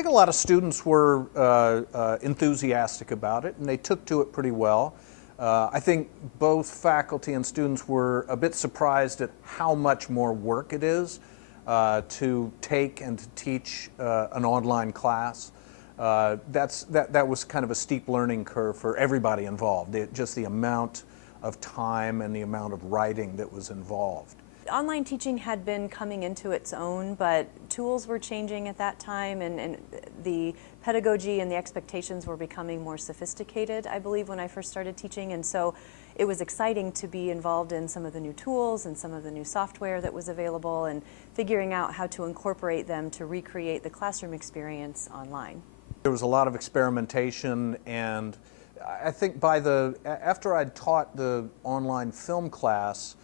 think a lot of students were enthusiastic about it, and they took to it pretty well. I think both faculty and students were a bit surprised at how much more work it is to take and to teach an online class. That was kind of a steep learning curve for everybody involved, just the amount of time and the amount of writing that was involved. Online teaching had been coming into its own, but tools were changing at that time, and the pedagogy and the expectations were becoming more sophisticated, I believe, when I first started teaching. And so it was exciting to be involved in some of the new tools and some of the new software that was available, and figuring out how to incorporate them to recreate the classroom experience online. There was a lot of experimentation, and I think after I'd taught the online film class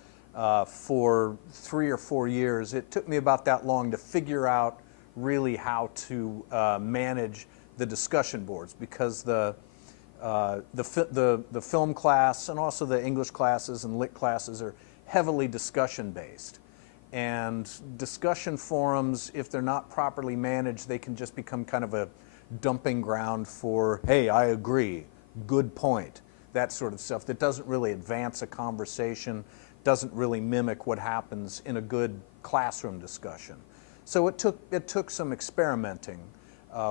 for 3 or 4 years, it took me about that long to figure out really how to manage the discussion boards, because the film class and also the English classes and lit classes are heavily discussion based. And discussion forums, if they're not properly managed, they can just become kind of a dumping ground for, hey, I agree, good point, that sort of stuff that doesn't really advance a conversation, doesn't really mimic what happens in a good classroom discussion. So it took some experimenting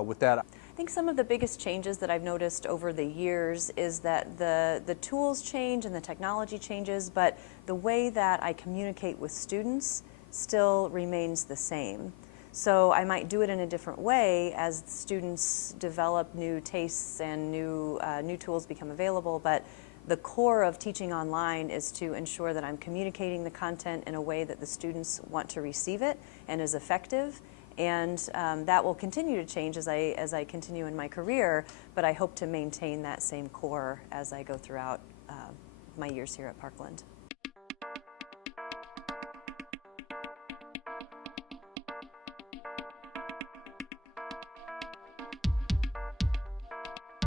with that. I think some of the biggest changes that I've noticed over the years is that the tools change and the technology changes, but the way that I communicate with students still remains the same. So I might do it in a different way as students develop new tastes and new tools become available, but the core of teaching online is to ensure that I'm communicating the content in a way that the students want to receive it and is effective. And that will continue to change as I continue in my career, but I hope to maintain that same core as I go throughout my years here at Parkland.